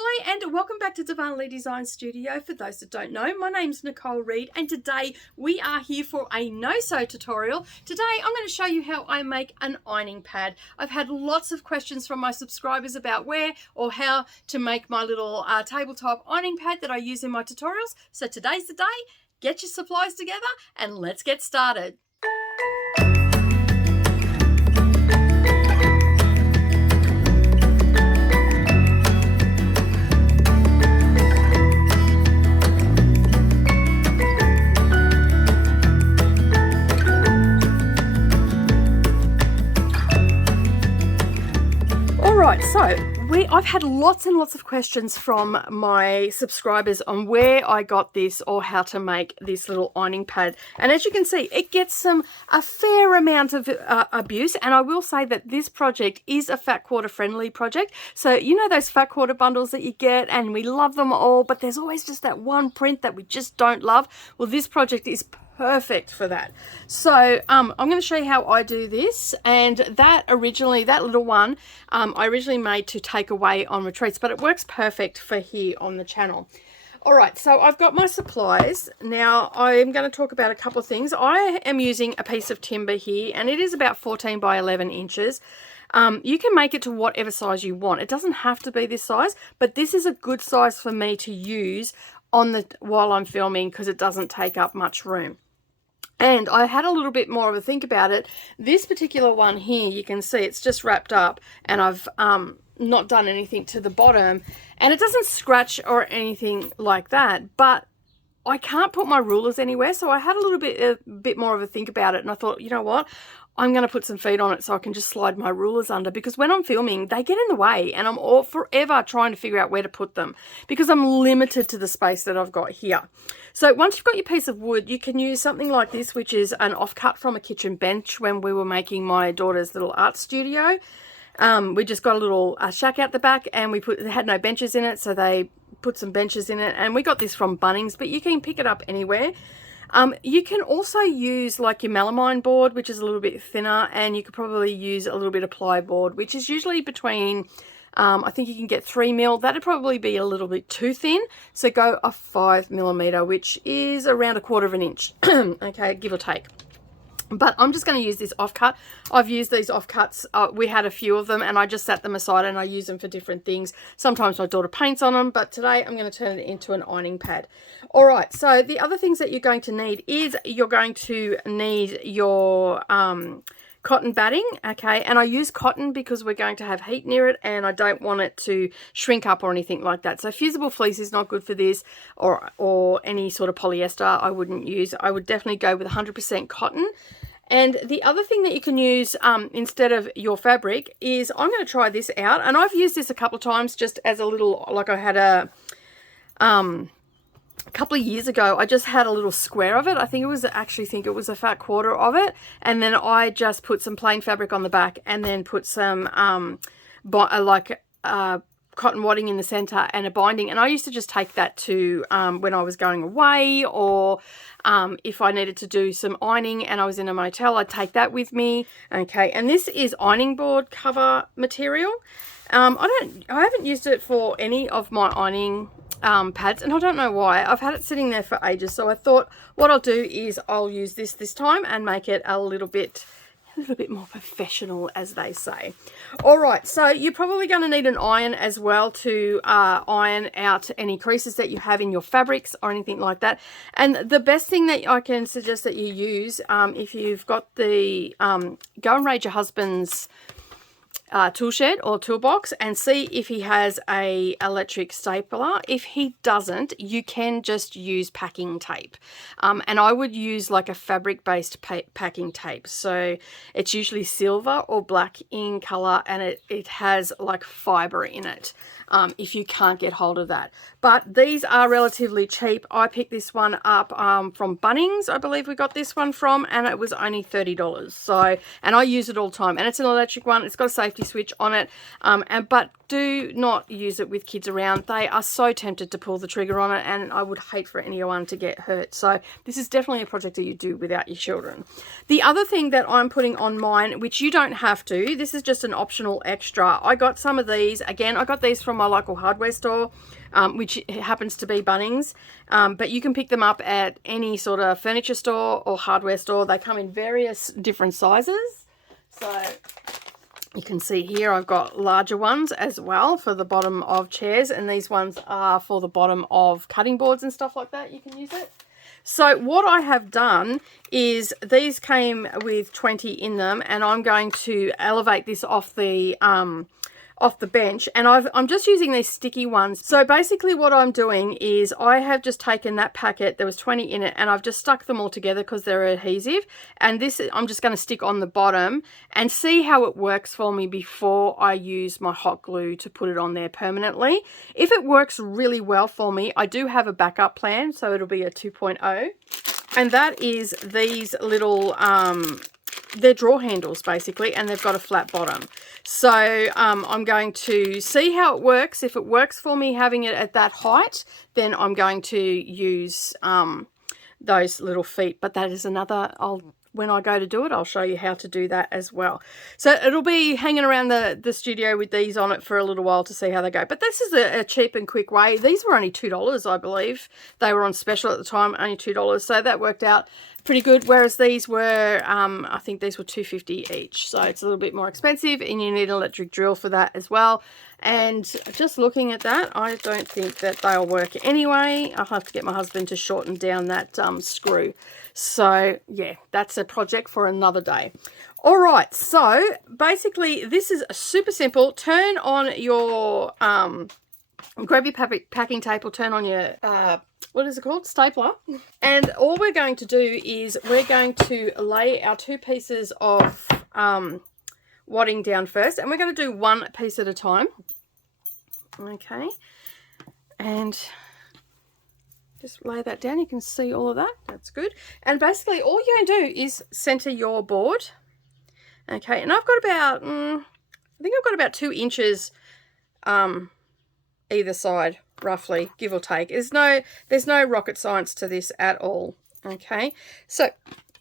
Hi and welcome back to Darvanalee Designs Studio. For those that don't know, my name's Nicole Reed and today we are here for a no-sew tutorial. Today I'm going to show you how I make an ironing pad. I've had lots of questions from my subscribers about where or how to make my little tabletop ironing pad that I use in my tutorials. So today's the day. Get your supplies together and let's get started. Right, so I've had lots and lots of questions from my subscribers on where I got this or how to make this little ironing pad. And as you can see, it gets a fair amount of abuse. And I will say that this project is a fat quarter friendly project. So you know those fat quarter bundles that you get and we love them all, but there's always just that one print that we just don't love. Well, this project is perfect for that. So I'm going to show you how I do this, and that little one I originally made to take away on retreats, but it works perfect for here on the channel. All right, so I've got my supplies. Now I'm going to talk about a couple of things. I am using a piece of timber here and it is about 14 by 11 inches. You can make it to whatever size you want. It doesn't have to be this size, but this is a good size for me to use while I'm filming because it doesn't take up much room. And I had a little bit more of a think about it. This particular one here, you can see it's just wrapped up and I've not done anything to the bottom. And it doesn't scratch or anything like that, but I can't put my rulers anywhere. So I had a bit more of a think about it. And I thought, you know what? I'm going to put some feet on it so I can just slide my rulers under, because when I'm filming, they get in the way and I'm all forever trying to figure out where to put them because I'm limited to the space that I've got here. So once you've got your piece of wood, you can use something like this, which is an offcut from a kitchen bench when we were making my daughter's little art studio. We just got a little shack out the back and it had no benches in it, so they put some benches in it, and we got this from Bunnings, but you can pick it up anywhere. You can also use like your melamine board, which is a little bit thinner, and you could probably use a little bit of ply board, which is usually between, I think you can get 3 mil. That'd probably be a little bit too thin. So go a 5 millimeter, which is around 1/4 inch, okay, give or take. But I'm just going to use this offcut. I've used these offcuts. We had a few of them and I just set them aside and I use them for different things. Sometimes my daughter paints on them, but today I'm going to turn it into an ironing pad. All right, so the other things that you're going to need is you're going to need your cotton batting, okay? And I use cotton because we're going to have heat near it and I don't want it to shrink up or anything like that. So fusible fleece is not good for this, or any sort of polyester I wouldn't use. I would definitely go with 100% cotton. And the other thing that you can use instead of your fabric is, I'm going to try this out. And I've used this a couple of times just as a little, like I had a couple of years ago, I just had a little square of it. I think it was a fat quarter of it. And then I just put some plain fabric on the back and then put some cotton wadding in the center and a binding. And I used to just take that to when I was going away, or if I needed to do some ironing and I was in a motel, I'd take that with me. Okay, and this is ironing board cover material. I haven't used it for any of my ironing pads, and I don't know why. I've had it sitting there for ages, so I thought what I'll do is I'll use this time and make it a little bit more professional, as they say. All right, so you're probably going to need an iron as well to iron out any creases that you have in your fabrics or anything like that. And the best thing that I can suggest that you use, if you've got the go and raid your husband's tool shed or toolbox and see if he has a electric stapler. If he doesn't, you can just use packing tape, and I would use like a fabric based packing tape. So it's usually silver or black in color, and it has like fiber in it, if you can't get hold of that. But these are relatively cheap. I picked this one up from Bunnings, I believe we got this one from, and it was only $30. So, and I use it all the time, and it's an electric one. It's got a safety switch on it, but do not use it with kids around. They are so tempted to pull the trigger on it, and I would hate for anyone to get hurt. So this is definitely a project that you do without your children. The other thing that I'm putting on mine, which you don't have to, this is just an optional extra. I got some of these. Again, I got these from my local hardware store, which happens to be Bunnings, but you can pick them up at any sort of furniture store or hardware store. They come in various different sizes. So you can see here I've got larger ones as well for the bottom of chairs, and these ones are for the bottom of cutting boards and stuff like that. You can use it. So what I have done is these came with 20 in them, and I'm going to elevate this off the bench, and I'm just using these sticky ones. So basically what I'm doing is I have just taken that packet, there was 20 in it, and I've just stuck them all together because they're adhesive, and this I'm just going to stick on the bottom and see how it works for me before I use my hot glue to put it on there permanently. If it works really well for me, I do have a backup plan, so it'll be a 2.0, and that is these little they're drawer handles basically, and they've got a flat bottom. So I'm going to see how it works. If it works for me having it at that height, then I'm going to use those little feet, but that is another, when I go to do it, I'll show you how to do that as well. So it'll be hanging around the studio with these on it for a little while to see how they go. But this is a cheap and quick way. These were only $2, I believe. They were on special at the time, only $2. So that worked out pretty good. Whereas these were, I think these were $2.50 each. So it's a little bit more expensive, and you need an electric drill for that as well. And just looking at that, I don't think that they'll work anyway. I'll have to get my husband to shorten down that screw. So yeah, that's a project for another day. All right, so basically this is super simple. Turn on your, grab your packing tape, or turn on your, what is it called? Stapler. And all we're going to do is we're going to lay our two pieces of wadding down first, and we're going to do one piece at a time. Okay, and just lay that down. You can see all of that. That's good. And basically all you're going to do is center your board. Okay, and I've got about, I think I've got about 2 inches either side, roughly, give or take. There's no rocket science to this at all. Okay, so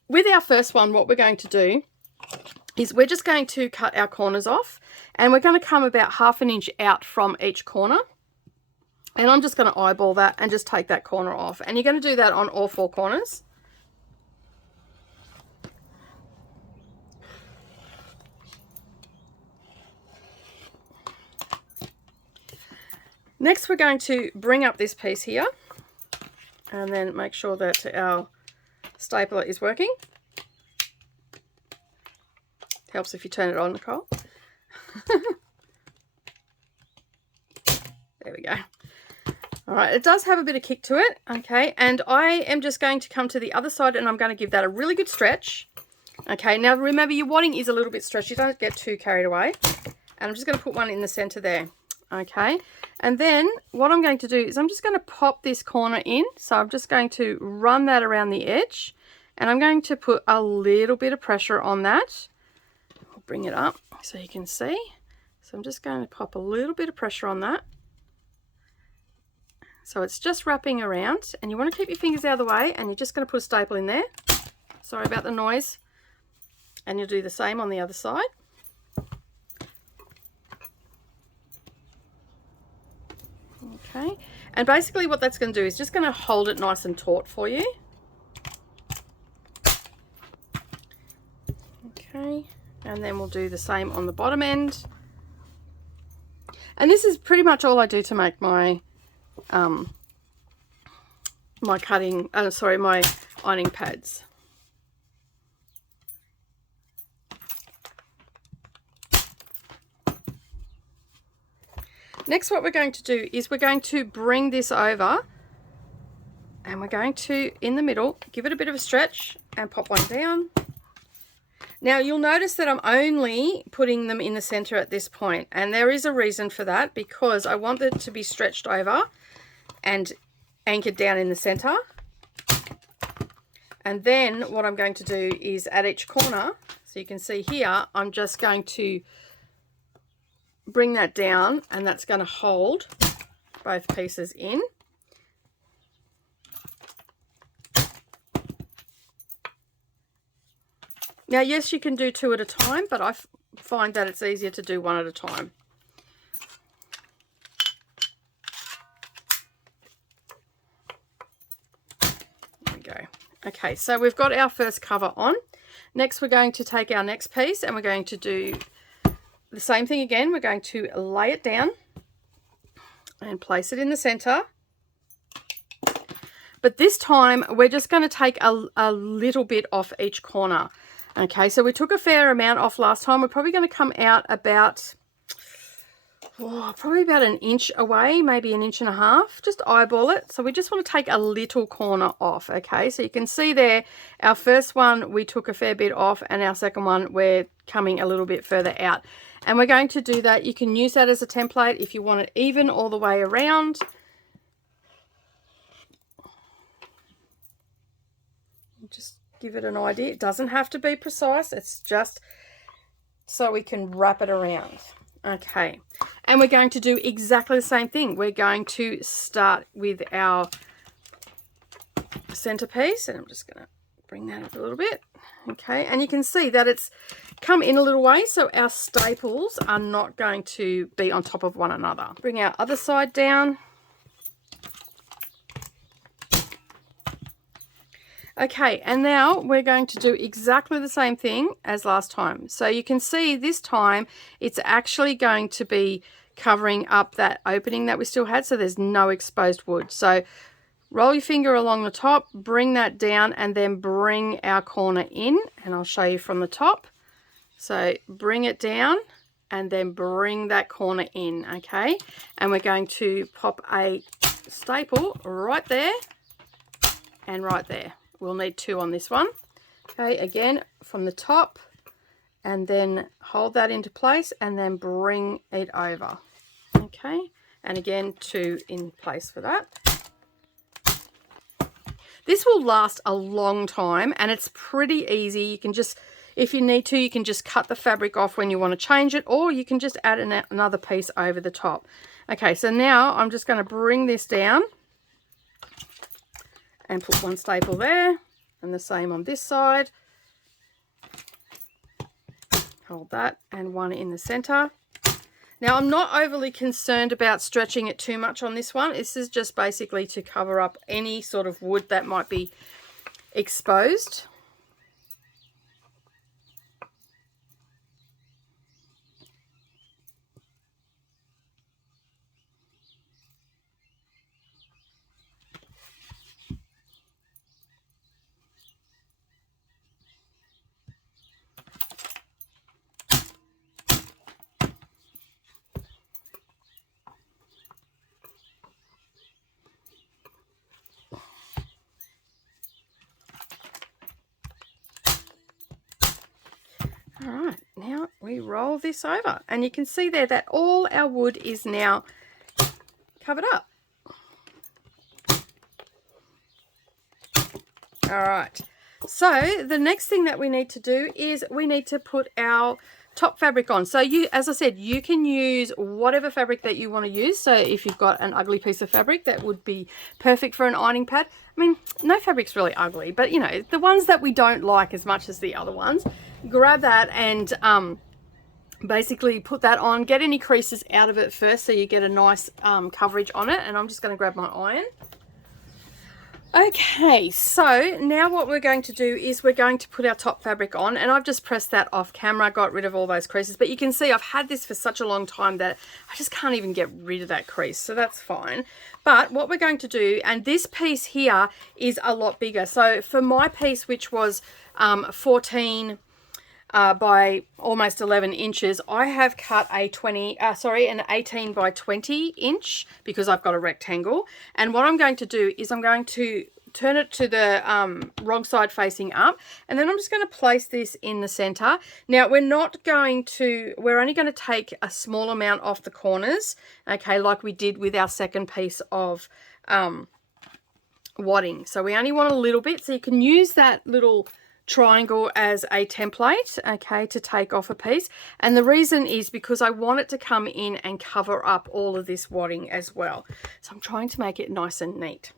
with our first one, what we're going to do is we're just going to cut our corners off, and we're going to come about 1/2 inch out from each corner. And I'm just going to eyeball that and just take that corner off. And you're going to do that on all 4 corners. Next, we're going to bring up this piece here, and then make sure that our stapler is working. Helps if you turn it on, Nicole. There we go. All right, it does have a bit of kick to it, okay, and I am just going to come to the other side, and I'm going to give that a really good stretch. Okay, now remember, your wadding is a little bit stretchy, don't get too carried away. And I'm just going to put one in the center there, okay, and then what I'm going to do is I'm just going to pop this corner in. So I'm just going to run that around the edge, and I'm going to put a little bit of pressure on that. I'll bring it up so you can see. So I'm just going to pop a little bit of pressure on that. So it's just wrapping around, and you want to keep your fingers out of the way, and you're just going to put a staple in there. Sorry about the noise. And you'll do the same on the other side. Okay, and basically what that's going to do is just going to hold it nice and taut for you. Okay, and then we'll do the same on the bottom end. And this is pretty much all I do to make my my ironing pads. Next, what we're going to do is we're going to bring this over, and we're going to, in the middle, give it a bit of a stretch and pop one down. Now you'll notice that I'm only putting them in the center at this point, and there is a reason for that, because I want it to be stretched over and anchored down in the center. And then what I'm going to do is at each corner, so you can see here, I'm just going to bring that down, and that's going to hold both pieces in. Now, yes, you can do 2 at a time, but I find that it's easier to do 1 at a time. Okay, so we've got our first cover on. Next, we're going to take our next piece and we're going to do the same thing again. We're going to lay it down and place it in the center. But this time, we're just going to take a little bit off each corner. Okay, so we took a fair amount off last time. We're probably going to come out about, probably about an inch away, maybe an inch and a half. Just eyeball it. So we just want to take a little corner off. Okay, so you can see there, our first one, we took a fair bit off, and our second one, we're coming a little bit further out. And we're going to do that. You can use that as a template if you want it even all the way around. Just give it an idea. It doesn't have to be precise. It's just so we can wrap it around. Okay, and we're going to do exactly the same thing. We're going to start with our centerpiece, and I'm just going to bring that up a little bit. Okay, and you can see that it's come in a little way, so our staples are not going to be on top of one another. Bring our other side down. Okay, and now we're going to do exactly the same thing as last time. So you can see this time it's actually going to be covering up that opening that we still had, so there's no exposed wood. So roll your finger along the top, bring that down, and then bring our corner in, and I'll show you from the top. So bring it down and then bring that corner in, okay? And we're going to pop a staple right there and right there. We'll need two on this one. Okay, again, from the top, and then hold that into place and then bring it over. Okay, and again, two in place for that. This will last a long time, and it's pretty easy. You can just, if you need to, you can just cut the fabric off when you want to change it, or you can just add another piece over the top. Okay, so now I'm just going to bring this down and put one staple there, and the same on this side. Hold that, and one in the center. Now, I'm not overly concerned about stretching it too much on this one. This is just basically to cover up any sort of wood that might be exposed. All right, now we roll this over, and you can see there that all our wood is now covered up. All right, so the next thing that we need to do is we need to put our top fabric on. So you, as I said, you can use whatever fabric that you want to use. So if you've got an ugly piece of fabric, that would be perfect for an ironing pad. I mean, no fabric's really ugly, but you know, the ones that we don't like as much as the other ones, grab that and basically put that on. Get any creases out of it first so you get a nice coverage on it. And I'm just going to grab my iron. Okay, so now what we're going to do is we're going to put our top fabric on, and I've just pressed that off camera, got rid of all those creases, but you can see I've had this for such a long time that I just can't even get rid of that crease, so that's fine. But what we're going to do, and this piece here is a lot bigger, so for my piece, which was 14 by almost 11 inches, I have cut a an 18 by 20 inch because I've got a rectangle. And what I'm going to do is I'm going to turn it to the wrong side facing up, and then I'm just going to place this in the center. Now we're only going to take a small amount off the corners, okay, like we did with our second piece of wadding. So we only want a little bit, so you can use that little triangle as a template, okay, to take off a piece. And the reason is because I want it to come in and cover up all of this wadding as well. So I'm trying to make it nice and neat.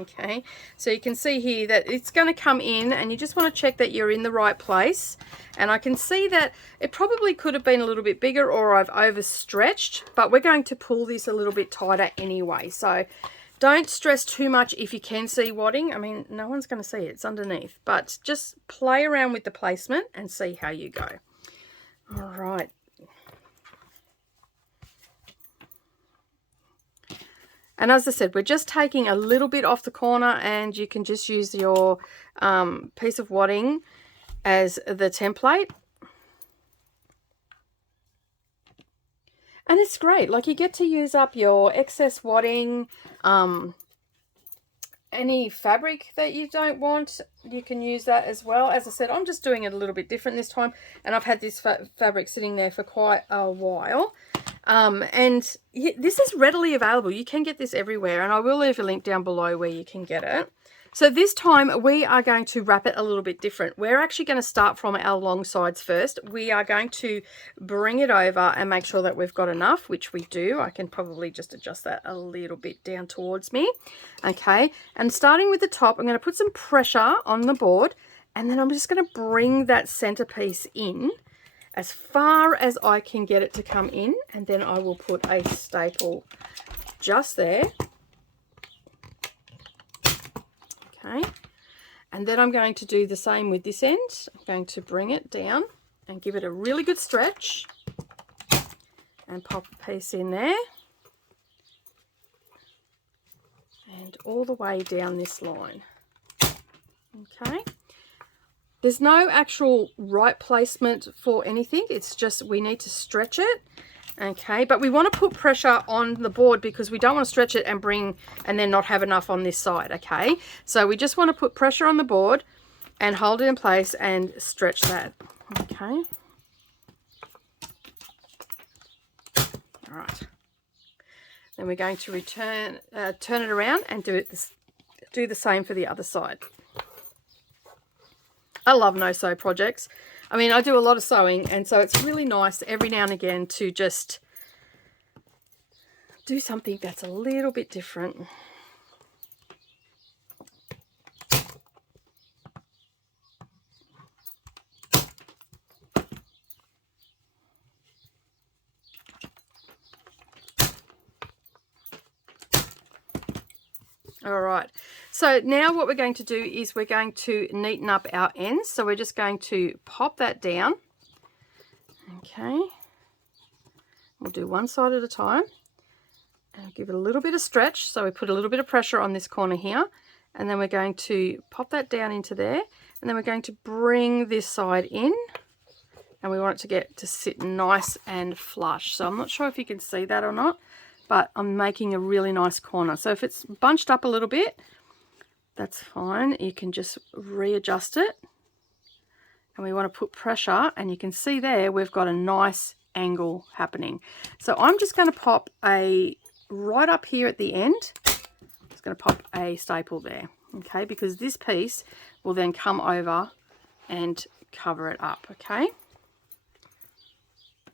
Okay, so you can see here that it's going to come in, and you just want to check that you're in the right place. And I can see that it probably could have been a little bit bigger, or I've overstretched, but we're going to pull this a little bit tighter anyway. So Don't stress too much if you can see wadding. I mean, no one's going to see it. It's underneath. But just play around with the placement and see how you go. All right. And as I said, we're just taking a little bit off the corner, and you can just use your piece of wadding as the template. And it's great. Like, you get to use up your excess wadding. Any fabric that you don't want, you can use that as well. As I said, I'm just doing it a little bit different this time, and I've had this fabric sitting there for quite a while. And this is readily available. You can get this everywhere, and I will leave a link down below where you can get it. So this time we are going to wrap it a little bit different. We're actually going to start from our long sides first. We are going to bring it over and make sure that we've got enough, which we do. I can probably just adjust that a little bit down towards me. Okay, and starting with the top, I'm going to put some pressure on the board, and then I'm just going to bring that centerpiece in as far as I can get it to come in, and then I will put a staple just there. Okay, and then I'm going to do the same with this end. I'm going to bring it down and give it a really good stretch and pop a piece in there and all the way down this line. Okay, there's no actual right placement for anything. It's just we need to stretch it. Okay, but we want to put pressure on the board because we don't want to stretch it and then not have enough on this side. Okay, so we just want to put pressure on the board and hold it in place and stretch that. Okay, all right, then we're going to turn it around and do the same for the other side. I love no-sew projects. I mean, I do a lot of sewing, and so it's really nice every now and again to just do something that's a little bit different. All right, so now what we're going to do is we're going to neaten up our ends. So we're just going to pop that down. Okay, we'll do one side at a time and give it a little bit of stretch. So we put a little bit of pressure on this corner here, and then we're going to pop that down into there, and then we're going to bring this side in, and we want it to sit nice and flush. So I'm not sure if you can see that or not, but I'm making a really nice corner. So if it's bunched up a little bit, that's fine. You can just readjust it. And we want to put pressure, and you can see there we've got a nice angle happening. So I'm just going to pop right up here at the end. Just going to pop a staple there, okay, because this piece will then come over and cover it up, okay.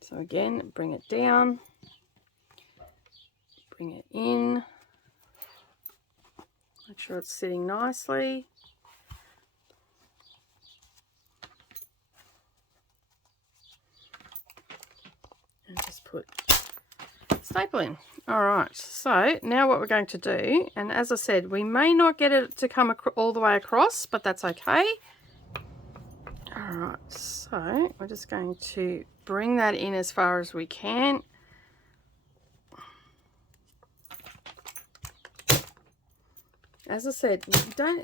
So again, bring it down. Bring it in, make sure it's sitting nicely. And just put staple in. All right, so now what we're going to do, and as I said, we may not get it to come all the way across, but that's okay. All right, so we're just going to bring that in as far as we can. As I said,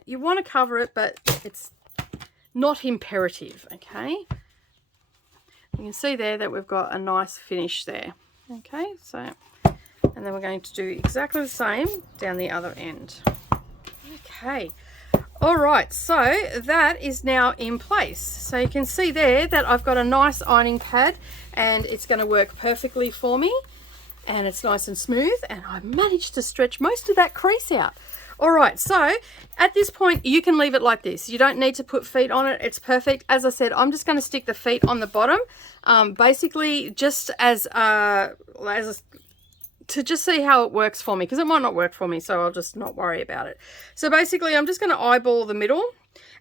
you want to cover it, but it's not imperative, okay? You can see there that we've got a nice finish there, okay? So, and then we're going to do exactly the same down the other end. Okay, all right, so that is now in place. So you can see there that I've got a nice ironing pad, and it's going to work perfectly for me, and it's nice and smooth, and I've managed to stretch most of that crease out. All right, so at this point you can leave it like this. You don't need to put feet on it. It's perfect. As I said, I'm just going to stick the feet on the bottom, basically just to just see how it works for me, because it might not work for me, so I'll just not worry about it. So basically I'm just going to eyeball the middle,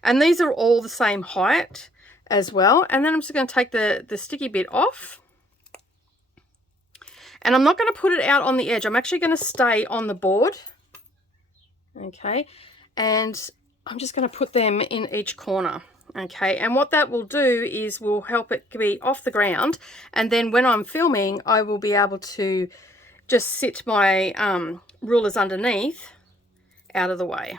and these are all the same height as well. And then I'm just going to take the sticky bit off, and I'm not going to put it out on the edge. I'm actually going to stay on the board. okay, and I'm just going to put them in each corner. Okay, and what that will do is will help it be off the ground, and then when I'm filming I will be able to just sit my rulers underneath out of the way.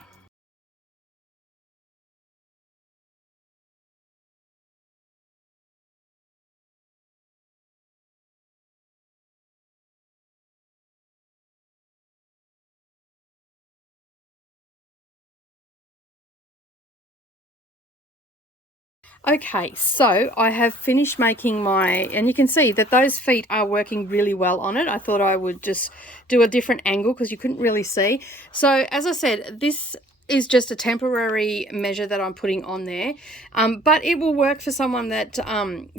Okay, so I have finished making my, and you can see that those feet are working really well on it. I thought I would just do a different angle because you couldn't really see. So as I said, this is just a temporary measure that I'm putting on there, but it will work for someone that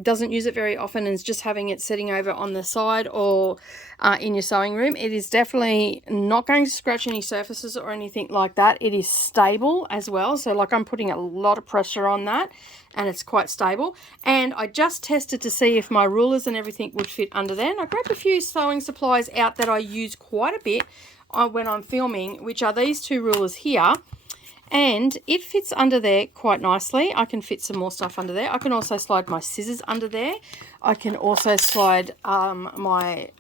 doesn't use it very often and is just having it sitting over on the side or in your sewing room. It is definitely not going to scratch any surfaces or anything like that. It is stable as well, so like I'm putting a lot of pressure on that and it's quite stable. And I just tested to see if my rulers and everything would fit under there, and I grabbed a few sewing supplies out that I use quite a bit when I'm filming, which are these two rulers here, and it fits under there quite nicely. I can fit some more stuff under there. I can also slide my scissors under there. I can also slide my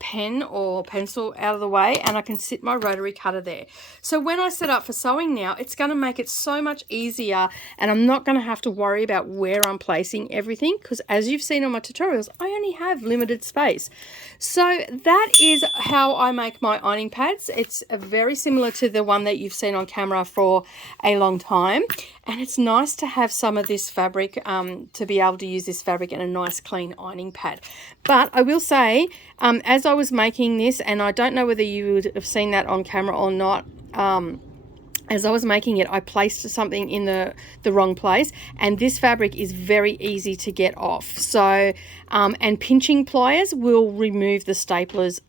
pen or pencil out of the way, and I can sit my rotary cutter there. So when I set up for sewing now, it's going to make it so much easier, and I'm not going to have to worry about where I'm placing everything, because as you've seen on my tutorials, I only have limited space. So that is how I make my ironing pads. It's very similar to the one that you've seen on camera for a long time, and it's nice to have some of this fabric to be able to use this fabric in a nice clean ironing pad. But I will say, as I was making this, and I don't know whether you would have seen that on camera or not, as I was making it, I placed something in the wrong place, and this fabric is very easy to get off. So, and pinching pliers will remove the staples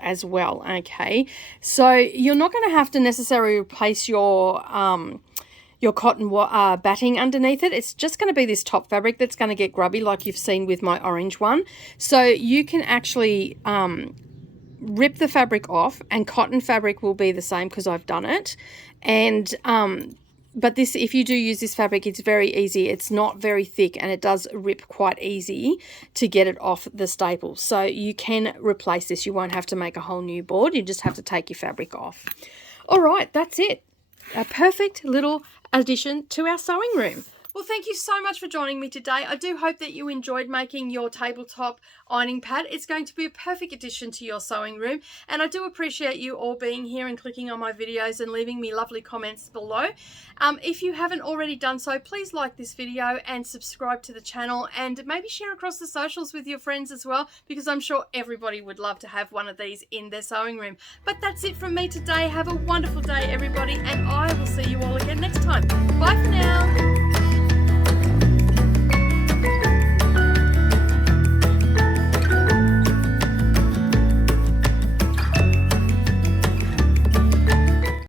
as well, okay? So you're not going to have to necessarily replace your cotton batting underneath it. It's just going to be this top fabric that's going to get grubby, like you've seen with my orange one. So you can actually rip the fabric off, and cotton fabric will be the same because I've done it. And but this, if you do use this fabric, it's very easy. It's not very thick, and it does rip quite easy to get it off the staples. So you can replace this. You won't have to make a whole new board. You just have to take your fabric off. All right, that's it. A perfect little addition to our sewing room. Well, thank you so much for joining me today. I do hope that you enjoyed making your tabletop ironing pad. It's going to be a perfect addition to your sewing room, and I do appreciate you all being here and clicking on my videos and leaving me lovely comments below. If you haven't already done so, please like this video and subscribe to the channel, and maybe share across the socials with your friends as well, because I'm sure everybody would love to have one of these in their sewing room. But that's it from me today. Have a wonderful day, everybody, and I will see you all again next time. Bye for now.